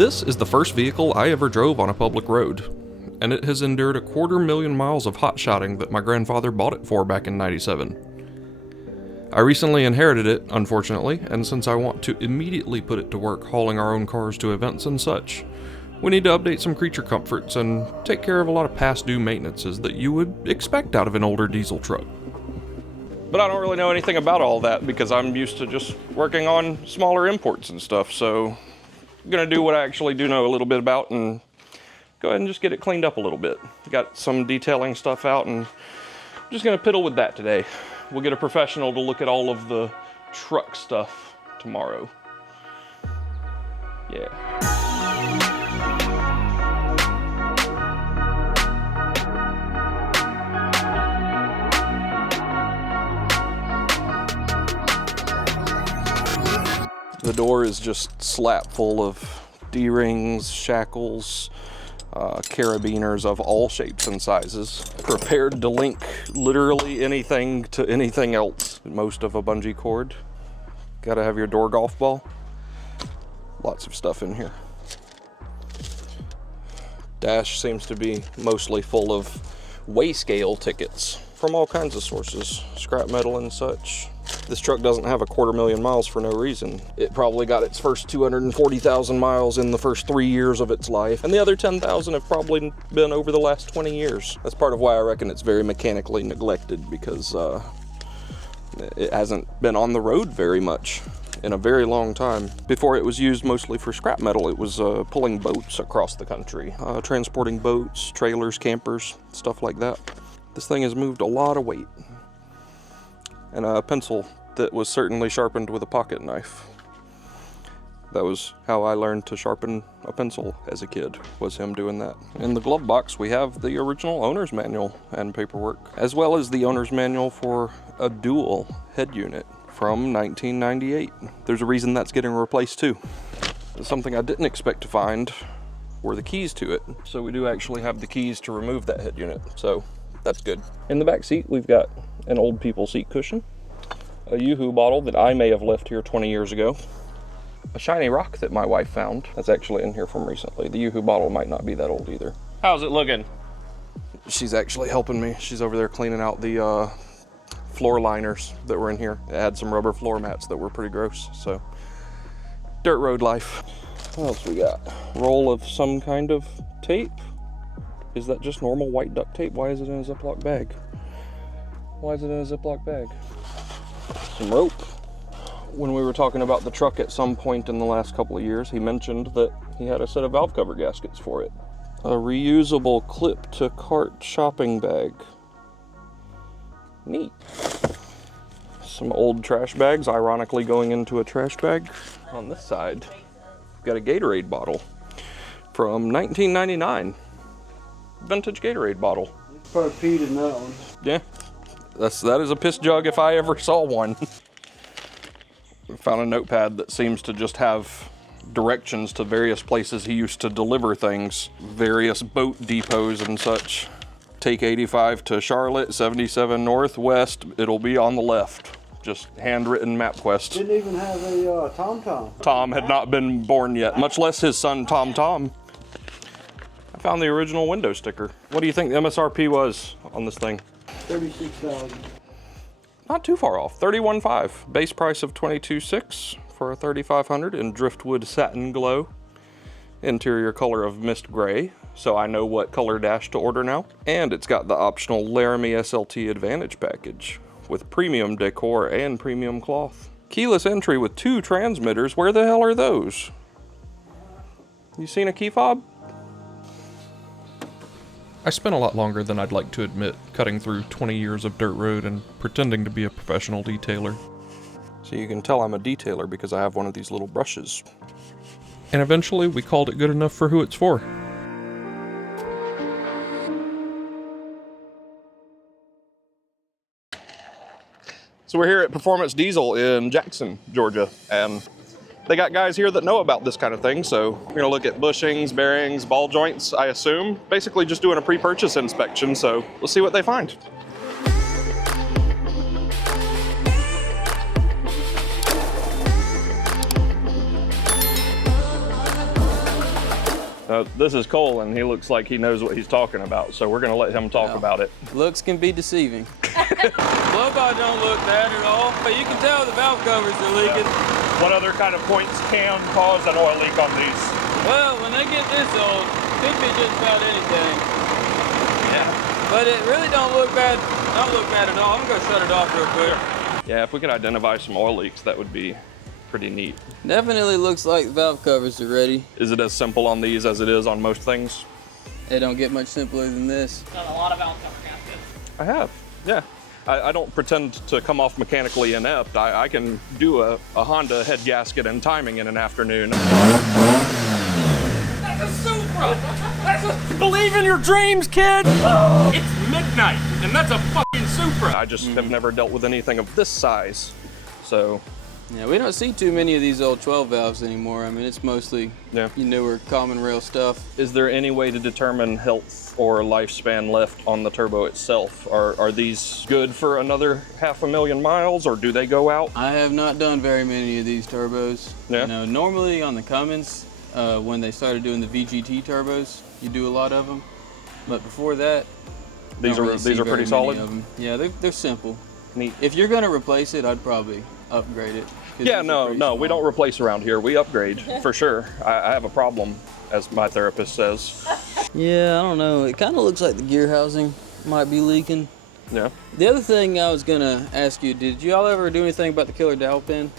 This is the first vehicle I ever drove on a public road, and it has endured 250,000 miles of hotshotting that my grandfather bought it for back in '97. I recently inherited it, unfortunately, and since I want to immediately put it to work hauling our own cars to events and such, we need to update some creature comforts and take care of a lot of past due maintenances that you would expect out of an older diesel truck. But I don't really know anything about all that because I'm used to just working on smaller imports and stuff, so I'm gonna do what I actually do know a little bit about and go ahead and just get it cleaned up a little bit. Got some detailing stuff out and I'm just gonna piddle with that today. We'll get a professional to look at all of the truck stuff tomorrow. Yeah. The door is just slap full of D-rings, shackles, carabiners of all shapes and sizes, prepared to link literally anything to anything else. Most of a bungee cord. Gotta have your door golf ball. Lots of stuff in here. Dash seems to be mostly full of weigh scale tickets from all kinds of sources, scrap metal and such. This truck doesn't have 250,000 miles for no reason. It probably got its first 240,000 miles in the first 3 years of its life, and the other 10,000 have probably been over the last 20 years. That's part of why I reckon it's very mechanically neglected, because it hasn't been on the road very much in a very long time. Before it was used mostly for scrap metal, it was pulling boats across the country, transporting boats, trailers, campers, stuff like that. This thing has moved a lot of weight. And a pencil that was certainly sharpened with a pocket knife. That was how I learned to sharpen a pencil as a kid, was him doing that. In the glove box, we have the original owner's manual and paperwork, as well as the owner's manual for a dual head unit from 1998. There's a reason that's getting replaced too. Something I didn't expect to find were the keys to it. So we do actually have the keys to remove that head unit, so that's good. In the back seat, we've got an old people seat cushion, a Yoo-Hoo bottle that I may have left here 20 years ago, a shiny rock that my wife found that's actually in here from recently. The Yoo-Hoo bottle might not be that old either. How's it looking? She's actually helping me. She's over there cleaning out the floor liners that were in here. It had some rubber floor mats that were pretty gross, so dirt road life. What else we got? Roll of some kind of tape. Is that just normal white duct tape? Why is it in a Ziploc bag? Why is it in a Ziploc bag? Some rope. When we were talking about the truck at some point in the last couple of years, he mentioned that he had a set of valve cover gaskets for it. A reusable clip to cart shopping bag. Neat. Some old trash bags, ironically going into a trash bag. On this side, we've got a Gatorade bottle from 1999. Vintage Gatorade bottle. Probably peed in that one. Yeah. That is a piss jug if I ever saw one. We found a notepad that seems to just have directions to various places he used to deliver things, various boat depots and such. Take 85 to Charlotte, 77 northwest, it'll be on the left. Just handwritten MapQuest. Didn't even have a Tom. Tom had not been born yet, much less his son Tom. I found the original window sticker. What do you think the MSRP was on this thing? $36,000. Not too far off, $31,500. Base price of $22,600 for a 3500 in driftwood satin glow. Interior color of mist gray, so I know what color dash to order now. And it's got the optional Laramie SLT Advantage package with premium decor and premium cloth. Keyless entry with 2 transmitters, where the hell are those? You seen a key fob? I spent a lot longer than I'd like to admit cutting through 20 years of dirt road and pretending to be a professional detailer. So you can tell I'm a detailer because I have one of these little brushes. And eventually we called it good enough for who it's for. So we're here at Performance Diesel in Jackson, Georgia, and they got guys here that know about this kind of thing, so we're gonna look at bushings, bearings, ball joints, I assume. Basically just doing a pre-purchase inspection, so we'll see what they find. This is Cole, and he looks like he knows what he's talking about, so we're gonna let him talk about it. Looks can be deceiving. Blow by don't look bad at all, but you can tell the valve covers are leaking. What other kind of points can cause an oil leak on these? Well, when they get this old, could be just about anything. Yeah. But it really don't look bad. Don't look bad at all. I'm gonna shut it off real quick. Yeah, if we could identify some oil leaks, that would be pretty neat. Definitely looks like valve covers are ready. Is it as simple on these as it is on most things? They don't get much simpler than this. Done a lot of valve cover gaskets. I have, yeah. I don't pretend to come off mechanically inept. I can do a Honda head gasket and timing in an afternoon. That's a Supra! Believe in your dreams, kid! It's midnight, and that's a fucking Supra! I just have never dealt with anything of this size, so. Yeah, we don't see too many of these old 12 valves anymore. I mean, it's mostly newer common rail stuff. Is there any way to determine health or lifespan left on the turbo itself? Are these good for another 500,000 miles, or do they go out? I have not done very many of these turbos. Yeah. You know, normally on the Cummins, when they started doing the VGT turbos, you do a lot of them. But before that, these are pretty solid. Yeah, they're simple. Neat. If you're gonna replace it, I'd probably upgrade it. Yeah, no, we don't replace around here. We upgrade for sure. I have a problem, as my therapist says. Yeah, I don't know. It kind of looks like the gear housing might be leaking. Yeah. The other thing I was gonna ask you, did y'all ever do anything about the killer dowel pin?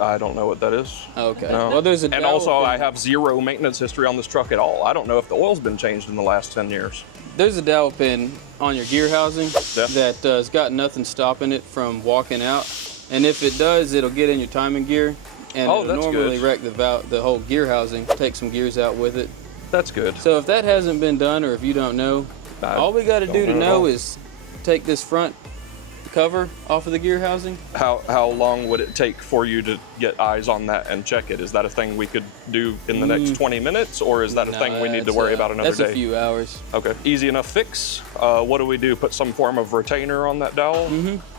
I don't know what that is. Okay. No. Well, there's a and dowel also, pin. I have zero maintenance history on this truck at all. I don't know if the oil's been changed in the last 10 years. There's a dowel pin on your gear housing that has got nothing stopping it from walking out. And if it does, it'll get in your timing gear, and it'll normally wreck the whole gear housing, take some gears out with it. That's good. So if that hasn't been done, or if you don't know, all we got to do to know is take this front cover off of the gear housing. How long would it take for you to get eyes on that and check it? Is that a thing we could do in the next 20 minutes, or is that a thing we need to worry about another day? That's a few hours. Okay, easy enough fix. What do we do? Put some form of retainer on that dowel?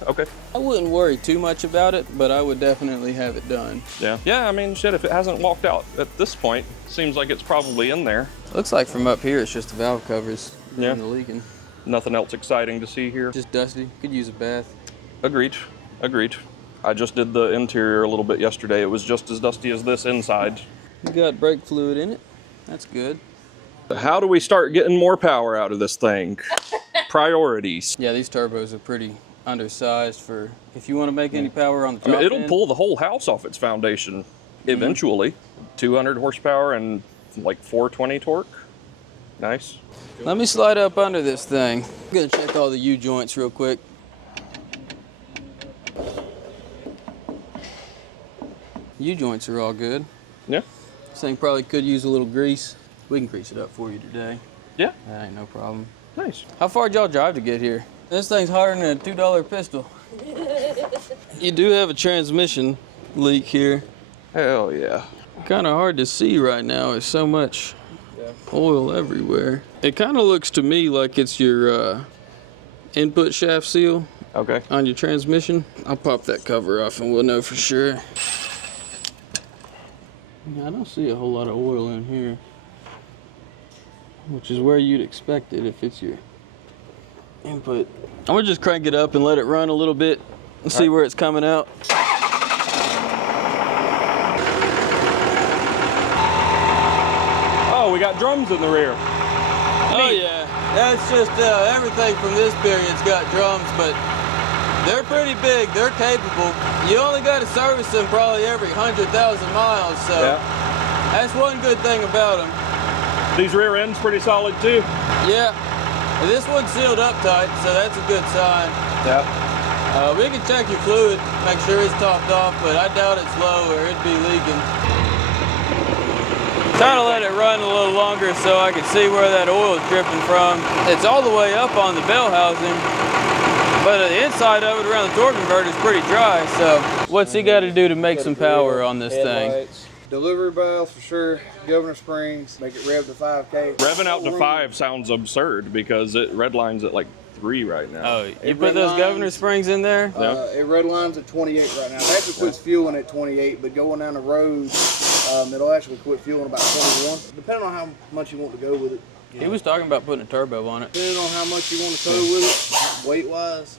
Okay. I wouldn't worry too much about it, but I would definitely have it done. Yeah, I mean, shit, if it hasn't walked out at this point, seems like it's probably in there. Looks like from up here, it's just the valve covers and the leaking. Nothing else exciting to see here. Just dusty. Could use a bath. Agreed. I just did the interior a little bit yesterday. It was just as dusty as this inside. You got brake fluid in it. That's good. How do we start getting more power out of this thing? Priorities. Yeah, these turbos are pretty undersized for if you want to make any power on the top I mean, it'll end. pull the whole house off its foundation eventually. 200 horsepower and like 420 torque. Nice. Let me slide up under this thing. I'm gonna check all the U-joints real quick. U-joints are all good. Yeah. This thing probably could use a little grease. We can grease it up for you today. Yeah. That ain't no problem. Nice. How far did y'all drive to get here? This thing's harder than a $2 pistol. You do have a transmission leak here. Hell yeah. Kind of hard to see right now. There's so much oil everywhere. It kind of looks to me like it's your input shaft seal on your transmission. I'll pop that cover off and we'll know for sure. Yeah, I don't see a whole lot of oil in here, which is where you'd expect it if it's your input. I'm gonna just crank it up and let it run a little bit and see where it's coming out. Oh, we got drums in the rear. Oh yeah, that's just everything from this period's got drums, but they're pretty big, they're capable. You only got to service them probably every 100,000 miles, so that's one good thing about them. These rear ends pretty solid too. Yeah, this one's sealed up tight, so that's a good sign. Yeah. We can check your fluid, make sure it's topped off, but I doubt it's low or it'd be leaking. Trying to let it run a little longer so I can see where that oil is dripping from. It's all the way up on the bell housing, but the inside of it around the torque converter is pretty dry, so what's he got to do to make some power on this thing? Delivery valves for sure, governor springs, make it rev to 5K. Revving out to 5 sounds absurd because it redlines at like 3 right now. Oh, you put those governor springs in there? It redlines at 28 right now. It actually puts fuel in at 28, but going down the road, It'll actually quit fueling about 21, depending on how much you want to go with it. He was talking about putting a turbo on it. Depending on how much you want to tow with it, weight-wise,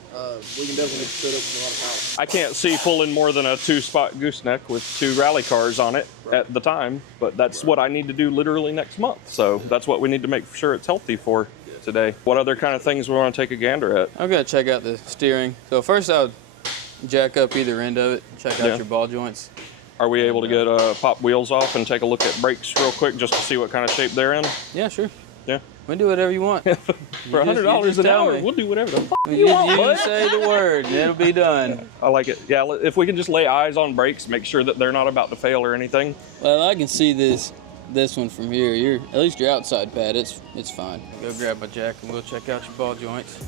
we can definitely set up with a lot of power. I can't see pulling more than a 2-spot gooseneck with 2 rally cars on it at the time, but that's what I need to do literally next month. So that's what we need to make sure it's healthy for today. What other kind of things we want to take a gander at? I'm gonna check out the steering. So first I would jack up either end of it, check out your ball joints. Are we able to get pop wheels off and take a look at brakes real quick just to see what kind of shape they're in? Yeah, sure. Yeah. We can do whatever you want. For $100 an hour, we'll do whatever the fuck You say the word and it'll be done. I like it. Yeah, if we can just lay eyes on brakes, make sure that they're not about to fail or anything. Well, I can see this one from here. At least your outside pad, it's fine. Go grab my jack and we'll check out your ball joints.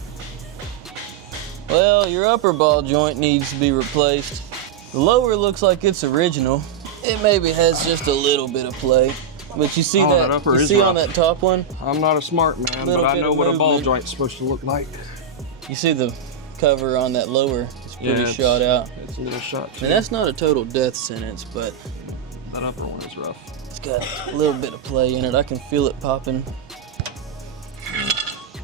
Well, your upper ball joint needs to be replaced. The lower looks like it's original. It maybe has just a little bit of play. But you see on that top one? I'm not a smart man, but I know what a ball joint's supposed to look like. You see the cover on that lower? It's pretty shot out. It's a little shot too. And that's not a total death sentence, but that upper one is rough. It's got a little bit of play in it. I can feel it popping.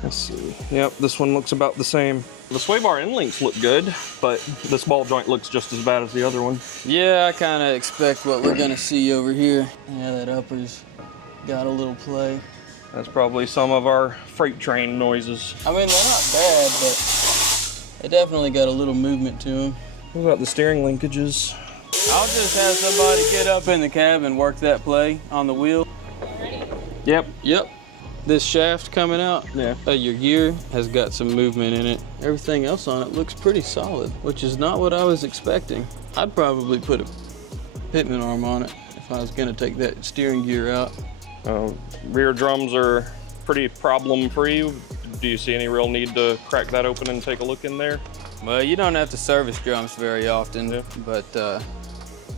Let's see. Yep, this one looks about the same. The sway bar end links look good, but this ball joint looks just as bad as the other one. Yeah, I kind of expect what we're gonna see over here. Yeah, that upper's got a little play. That's probably some of our freight train noises. I mean, they're not bad, but they definitely got a little movement to them. What about the steering linkages? I'll just have somebody get up in the cab and work that play on the wheel. Yep. This shaft coming out, your gear has got some movement in it. Everything else on it looks pretty solid, which is not what I was expecting. I'd probably put a pitman arm on it if I was gonna take that steering gear out. Rear drums are pretty problem-free. Do you see any real need to crack that open and take a look in there? Well, you don't have to service drums very often, but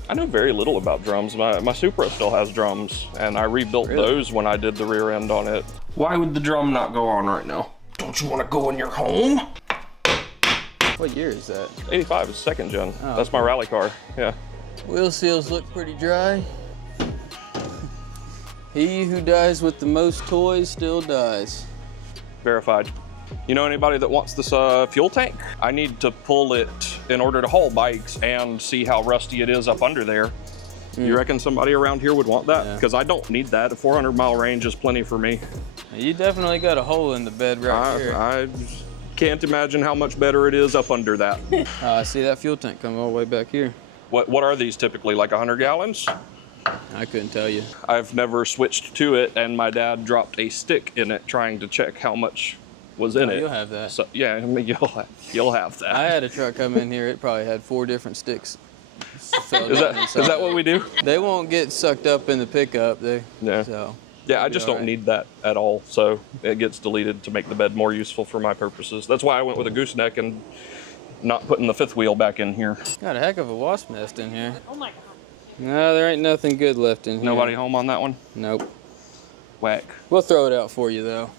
I know very little about drums. My Supra still has drums, and I rebuilt those when I did the rear end on it. Why would the drum not go on right now? Don't you want to go in your home? What year is that? 85 is 2nd gen. Oh, that's my rally car, yeah. Wheel seals look pretty dry. He who dies with the most toys still dies. Verified. You know anybody that wants this fuel tank? I need to pull it in order to haul bikes and see how rusty it is up under there. You reckon somebody around here would want that? Because I don't need that. A 400-mile range is plenty for me. You definitely got a hole in the bed right here. I can't imagine how much better it is up under that. I see that fuel tank coming all the way back here. What are these typically, like 100 gallons? I couldn't tell you. I've never switched to it, and my dad dropped a stick in it trying to check how much was in it. You'll have that. So, yeah, I mean, you'll have that. I had a truck come in here, it probably had 4 different sticks. Is that what we do? They won't get sucked up in the pickup. Yeah, I just don't need that at all, so it gets deleted to make the bed more useful for my purposes. That's why I went with a gooseneck and not putting the 5th wheel back in here. Got a heck of a wasp nest in here. Oh my God. No, there ain't nothing good left in here. Nobody home on that one? Nope. Whack. We'll throw it out for you, though.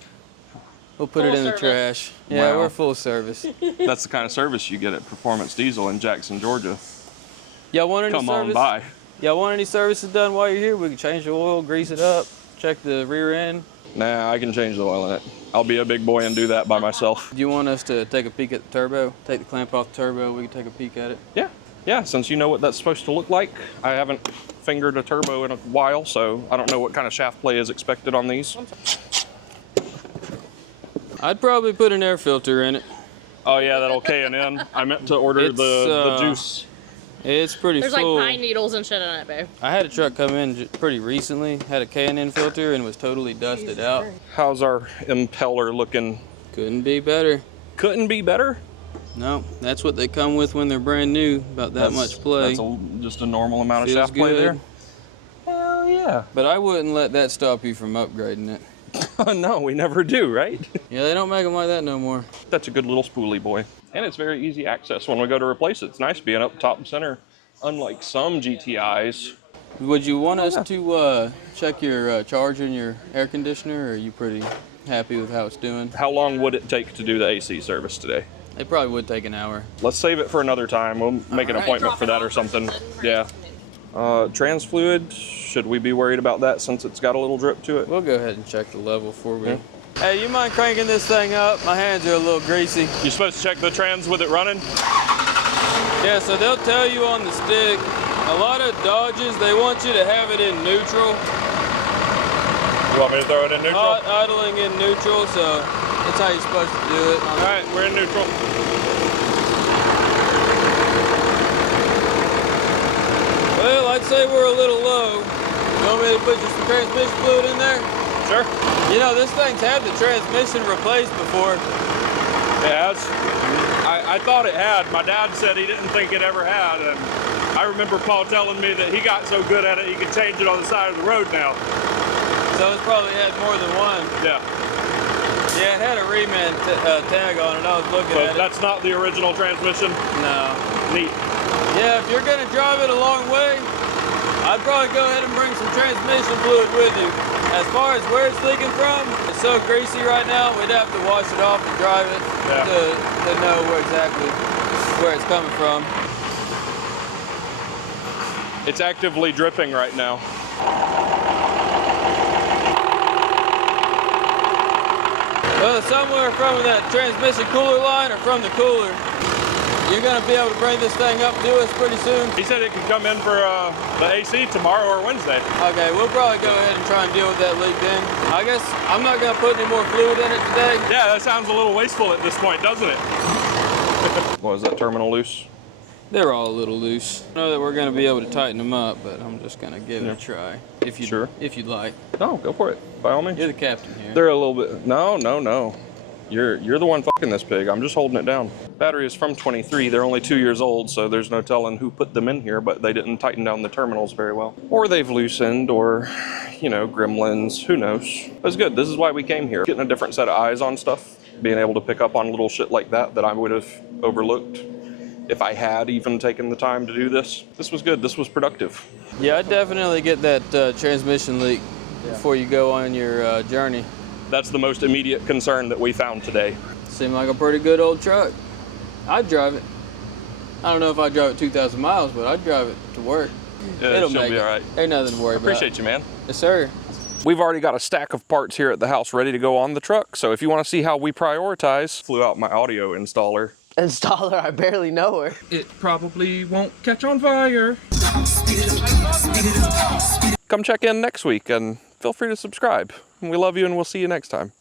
We'll put it in the trash. Yeah, we're full service. That's the kind of service you get at Performance Diesel in Jackson, Georgia. Y'all want any service? Come on by. Y'all want any services done while you're here? We can change the oil, grease it up, check the rear end. Nah, I can change the oil in it. I'll be a big boy and do that by myself. Do you want us to take a peek at the turbo? Take the clamp off the turbo, we can take a peek at it? Yeah, since you know what that's supposed to look like. I haven't fingered a turbo in a while, so I don't know what kind of shaft play is expected on these. I'd probably put an air filter in it. Oh yeah, that'll K&N. I meant to order the juice. It's pretty There's full. like pine needles and shit in it, babe. I had a truck come in pretty recently, had a K&N filter and was totally dusted out. How's our impeller looking? Couldn't be better. Couldn't be better? No, that's what they come with when they're brand new, about that much play. That's just a normal amount of Feels shaft play good. there? Hell yeah. But I wouldn't let that stop you from upgrading it. No, we never do, right? Yeah, they don't make them like that no more. That's a good little spoolie boy. And it's very easy access when we go to replace it. It's nice being up top and center, unlike some GTIs. Would you want us to check your charger and your air conditioner, or are you pretty happy with how it's doing? How long would it take to do the AC service today? It probably would take an hour. Let's save it for another time. We'll make an appointment for that or something. Yeah. Trans fluid, should we be worried about that since it's got a little drip to it? We'll go ahead and check the level before we... Hey, you mind cranking this thing up? My hands are a little greasy. You're supposed to check the trans with it running? Yeah, so they'll tell you on the stick, a lot of Dodges, they want you to have it in neutral. You want me to throw it in neutral? Idling in neutral, so that's how you're supposed to do it. All right, we're in neutral. Well, I'd say we're a little low. You want me to put some transmission fluid in there? Sure. You know, this thing's had the transmission replaced before. It has. I thought it had. My dad said he didn't think it ever had, and I remember Paul telling me that he got so good at it he could change it on the side of the road now. So it's probably had more than one. Yeah. Yeah, it had a reman tag on it. I was looking at it. That's not the original transmission? No. Neat. Yeah, if you're gonna drive it a long way, I'd probably go ahead and bring some transmission fluid with you. As far as where it's leaking from, it's so greasy right now, we'd have to wash it off and drive it to know exactly where it's coming from. It's actively dripping right now. Well, it's somewhere from that transmission cooler line or from the cooler. You're gonna be able to bring this thing up to us pretty soon? He said it could come in for the AC tomorrow or Wednesday. Okay, we'll probably go ahead and try and deal with that leak then. I guess I'm not gonna put any more fluid in it today. Yeah, that sounds a little wasteful at this point, doesn't it? What, is that terminal loose? They're all a little loose. I know that we're gonna be able to tighten them up, but I'm just gonna give it a try. If you'd like. No, go for it, by all means. You're the captain here. They're a little bit, no. You're the one fucking this pig. I'm just holding it down. Battery is from 23. They're only 2 years old, so there's no telling who put them in here, but they didn't tighten down the terminals very well. Or they've loosened, or, you know, gremlins, who knows. But it's good. This is why we came here. Getting a different set of eyes on stuff, being able to pick up on little shit like that I would have overlooked if I had even taken the time to do this. This was good. This was productive. Yeah, I'd definitely get that transmission leak before you go on your journey. That's the most immediate concern that we found today. Seemed like a pretty good old truck. I'd drive it. I don't know if I'd drive it 2,000 miles, but I'd drive it to work. Yeah, It'll she'll make be it. all right. Ain't nothing to worry about. Appreciate you, man. Yes, sir. We've already got a stack of parts here at the house ready to go on the truck, so if you want to see how we prioritize, flew out my audio installer. Installer, I barely know her. It probably won't catch on fire. Come check in next week and feel free to subscribe. We love you and we'll see you next time.